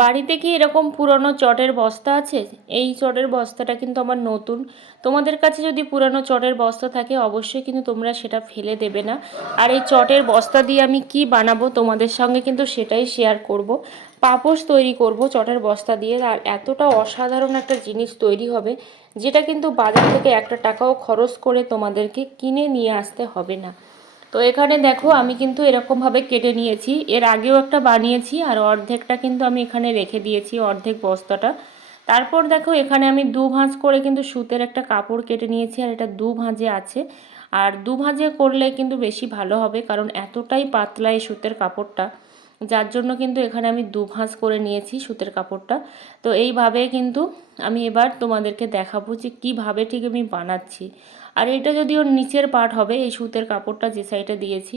বাড়িতে কি এরকম পুরনো চটের বস্তা আছে? এই চটের বস্তাটা কিন্তু আমার নতুন। তোমাদের কাছে যদি পুরনো চটের বস্তা থাকে, অবশ্যই কিন্তু তোমরা সেটা ফেলে দেবে না। আর এই চটের বস্তা দিয়ে আমি কি বানাবো তোমাদের সঙ্গে কিন্তু সেটাই শেয়ার করব। পাপোশ তৈরি করব চটের বস্তা দিয়ে। আর এতটা অসাধারণ একটা জিনিস তৈরি হবে, যেটা কিন্তু বাজার থেকে একটা টাকাও খরচ করে তোমাদেরকে কিনে নিয়ে আসতে হবে না। তো এখানে দেখো আমি কিন্তু এরকমভাবে কেটে নিয়েছি। এর আগেও একটা বানিয়েছি আর অর্ধেকটা কিন্তু আমি এখানে রেখে দিয়েছি অর্ধেক বস্তাটা। তারপর দেখো এখানে আমি দু ভাঁজ করে কিন্তু সুতের একটা কাপড় কেটে নিয়েছি আর এটা দু ভাঁজে আছে। আর দু ভাঁজে করলে কিন্তু বেশি ভালো হবে কারণ এতটাই পাতলা এই সুতের কাপড়টা। যার জন্য কিন্তু এখানে আমি দু ভাঁজ করে নিয়েছি সুতের কাপড়টা। তো এইভাবে কিন্তু আমি এবার তোমাদেরকে দেখাবো যে কীভাবে ঠিক আমি বানাচ্ছি। আর এটা যদিও নিচের পার্ট হবে, এই সুতের কাপড়টা যে সাইডে দিয়েছি।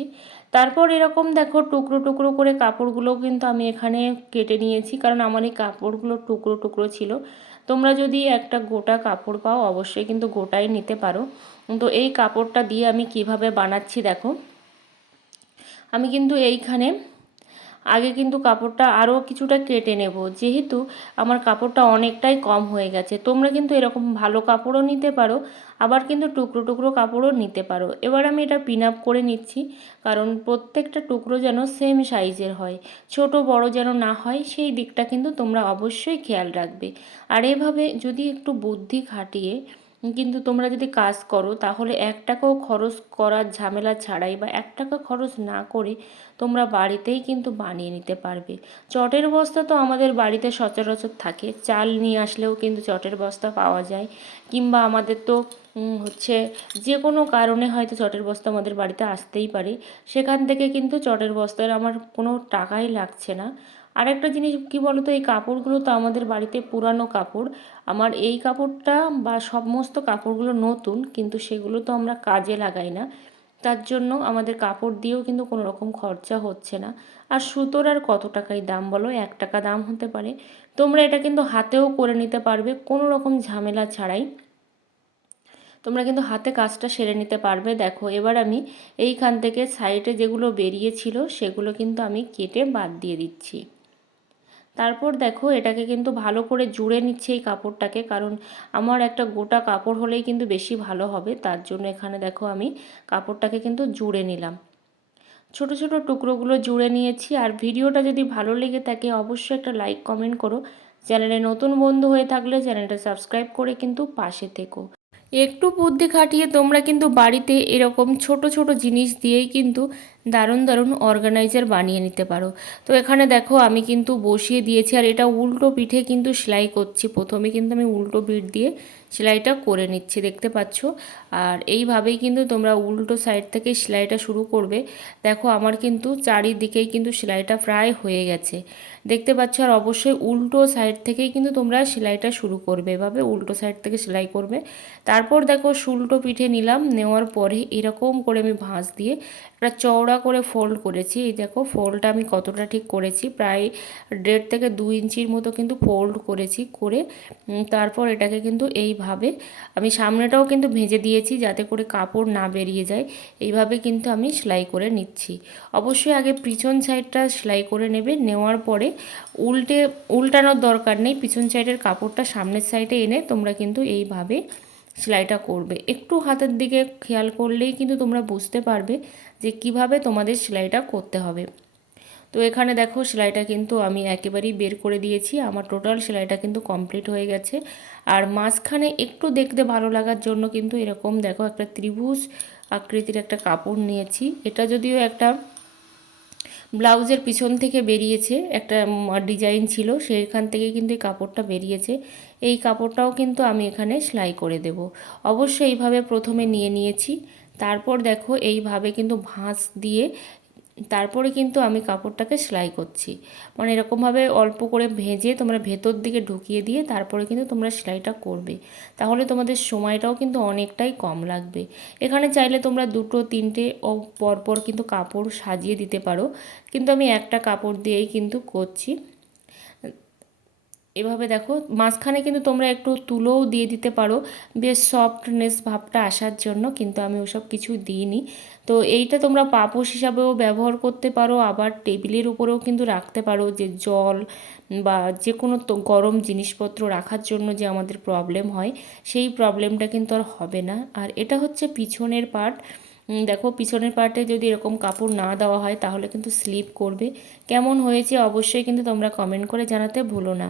তারপর এরকম দেখো টুকরো টুকরো করে কাপড়গুলো কিন্তু আমি এখানে কেটে নিয়েছি, কারণ আমার এই কাপড়গুলো টুকরো টুকরো ছিল। তোমরা যদি একটা গোটা কাপড় পাও, অবশ্যই কিন্তু গোটাই নিতে পারো। তো এই কাপড়টা দিয়ে আমি কীভাবে বানাচ্ছি দেখো। আমি কিন্তু এইখানে আগে কিন্তু কাপড়টা আরও কিছুটা কেটে নেব। যেহেতু আমার কাপড়টা অনেকটাই কম হয়ে গেছে, তোমরা কিন্তু এরকম ভালো কাপড়ও নিতে পারো, আবার কিন্তু টুকরো টুকরো কাপড়ও নিতে পারো। এবার আমি এটা পিন আপ করে নিচ্ছি, কারণ প্রত্যেকটা টুকরো যেন সেম সাইজের হয়। ছোট, বড় যেন না হয়, সেই দিকটা কিন্তু তোমরা অবশ্যই খেয়াল রাখবে। আর এভাবে যদি একটু বুদ্ধি খাটিয়ে কিন্তু তোমরা যদি কাজ করো, তাহলে এক টাকাও খরচ করার ঝামেলা ছাড়াই বা এক টাকা খরচ না করে তোমরা বাড়িতেই কিন্তু বানিয়ে নিতে পারবে। চটের বস্তা তো আমাদের বাড়িতে সচরাচর থাকে। চাল নিয়ে আসলেও কিন্তু চটের বস্তা পাওয়া যায়। কিংবা আমাদের তো হচ্ছে যে কোনো কারণে হয়তো চটের বস্তা আমাদের বাড়িতে আসতেই পারে। সেখান থেকে কিন্তু চটের বস্তার আমার কোনো টাকাই লাগছে না। আরেকটা জিনিস কি বলতো, এই কাপড়গুলো তো আমাদের বাড়িতে পুরানো কাপড়। আমার এই কাপড়টা বা সমস্ত কাপড়গুলো নতুন, কিন্তু সেগুলো তো আমরা কাজে লাগাই না। তার জন্য আমাদের কাপড় দিয়েও কিন্তু কোনো রকম খরচা হচ্ছে না। আর সুতোর আর কত টাকাই দাম বলো? এক টাকা দাম হতে পারে। তোমরা এটা কিন্তু হাতেও করে নিতে পারবে, কোনো রকম ঝামেলা ছাড়াই। তোমরা কিন্তু হাতে কাজটা সেরে নিতে পারবে। দেখো, এবার আমি এইখান থেকে সাইডে যেগুলো বেরিয়েছিল, সেগুলো কিন্তু আমি কেটে বাদ দিয়ে দিচ্ছি। তারপর দেখো এটাকে কিন্তু ভালো করে জুড়ে নিচ্ছে এই কাপড়টাকে, কারণ আমার একটা গোটা কাপড় হলেই কিন্তু বেশি ভালো হবে, তার জন্য এখানে দেখো আমি কাপড়টাকে কিন্তু জুড়ে নিলাম। ছোট ছোট টুকরোগুলো জুড়ে নিয়েছি, আর ভিডিওটা যদি ভালো লেগে থাকে অবশ্যই একটা লাইক, কমেন্ট করো। চ্যানেলে নতুন বন্ধু হয়ে থাকলে চ্যানেলটা সাবস্ক্রাইব করে কিন্তু পাশে থেকো। একটু বুদ্ধি খাটিয়ে তোমরা কিন্তু বাড়িতে এরকম ছোট ছোট জিনিস দিয়েই কিন্তু দারুণ দারুণ অর্গানাইজার বানিয়ে নিতে পারো। তো এখানে দেখো আমি কিন্তু বসিয়ে দিয়েছি আর এটা উল্টো পিঠে কিন্তু সেলাই করছি। প্রথমে কিন্তু আমি উল্টো পিঠ দিয়ে সেলাইটা করে নিচ্ছি, দেখতে পাচ্ছ? আর এইভাবেই কিন্তু তোমরা উল্টো সাইড থেকে সেলাইটা শুরু করবে। দেখো আমার কিন্তু চারিদিকেই কিন্তু সেলাইটা প্রায় হয়ে গেছে। দেখতে পাচ্ছ? আর অবশ্যই উল্টো সাইড থেকেই কিন্তু তোমরা সেলাইটা শুরু করবে, এভাবে উল্টো সাইড থেকে সেলাই করবে। তারপর দেখো উল্টো পিঠে নিলাম, নেওয়ার পরে এরকম করে আমি ভাঁজ দিয়ে একটা চওড়া করে ফোল্ড করেছি। এই দেখো ফোল্ডটা আমি কতটা ঠিক করেছি? প্রায় দেড় থেকে দু ইঞ্চির মতো কিন্তু ফোল্ড করেছি করে। তারপর এটাকে কিন্তু এইভাবে আমি সামনেটাও কিন্তু ভেজে দিয়েছি যাতে করে কাপড় না বেরিয়ে যায়। এইভাবে কিন্তু আমি সেলাই করে নিচ্ছি। অবশ্যই আগে পিছন সাইডটা সেলাই করে নেবে। নেওয়ার পরে উল্টে, উল্টানোর দরকার নেই। পিছন সাইডের কাপড়টা সামনের সাইডে এনে তোমরা কিন্তু এইভাবে সেলাইটা করবে। একটু হাতের দিকে খেয়াল করলেই কিন্তু তোমরা বুঝতে পারবে যে কীভাবে তোমাদের সেলাইটা করতে হবে। তো এখানে দেখো সেলাইটা কিন্তু আমি একেবারেই বের করে দিয়েছি। আমার টোটাল সেলাইটা কিন্তু কমপ্লিট হয়ে গেছে। আর মাঝখানে একটু দেখতে ভালো লাগার জন্য কিন্তু এরকম দেখো একটা ত্রিভুজ আকৃতির একটা কাপড় নিয়েছি। এটা যদিও একটা ব্লাউজের পিছন থেকে বেরিয়েছে, একটা ডিজাইন ছিল সেইখান থেকে কিন্তু এই কাপড়টা বেরিয়েছে। এই কাপড়টাও কিন্তু আমি এখানে সেলাই করে দেব। অবশ্যই এইভাবে প্রথমে নিয়ে নিয়েছি। তারপর দেখো এইভাবে কিন্তু ভাঁজ দিয়ে তারপরে কিন্তু আমি কাপড়টাকে সেলাই করছি। মানে এরকমভাবে অল্প করে ভেজে তোমরা ভেতর দিকে ঢুকিয়ে দিয়ে তারপরে কিন্তু তোমরা সেলাইটা করবে। তাহলে তোমাদের সময়টাও কিন্তু অনেকটাই কম লাগবে। এখানে চাইলে তোমরা দুটো, তিনটে ও পরপর কিন্তু কাপড় সাজিয়ে দিতে পারো। কিন্তু আমি একটা কাপড় দিয়েই কিন্তু করছি। এভাবে দেখো, মাঝখানে কিন্তু তোমরা একটু তুলোও দিয়ে দিতে পারো। বেশ সফটনেস ভাবটা আসার জন্য কিন্তু আমি ওসব কিছু দিইনি। তো এইটা তোমরা পাপোশ হিসাবেও ব্যবহার করতে পারো, আবার টেবিলের উপরেও কিন্তু রাখতে পারো যে জল বা যে কোনো গরম জিনিসপত্র রাখার জন্য যে আমাদের প্রবলেম হয়, সেই প্রবলেমটা কিন্তু আর হবে না। আর এটা হচ্ছে পিছনের পার্ট দেখো পিছনের পার্টে যদি এরকম কাপড় না দেওয়া হয় তাহলে কিন্তু স্লিপ করবে। কেমন হয়েছে অবশ্যই কিন্তু তোমরা কমেন্ট করে জানাতে ভুলো না।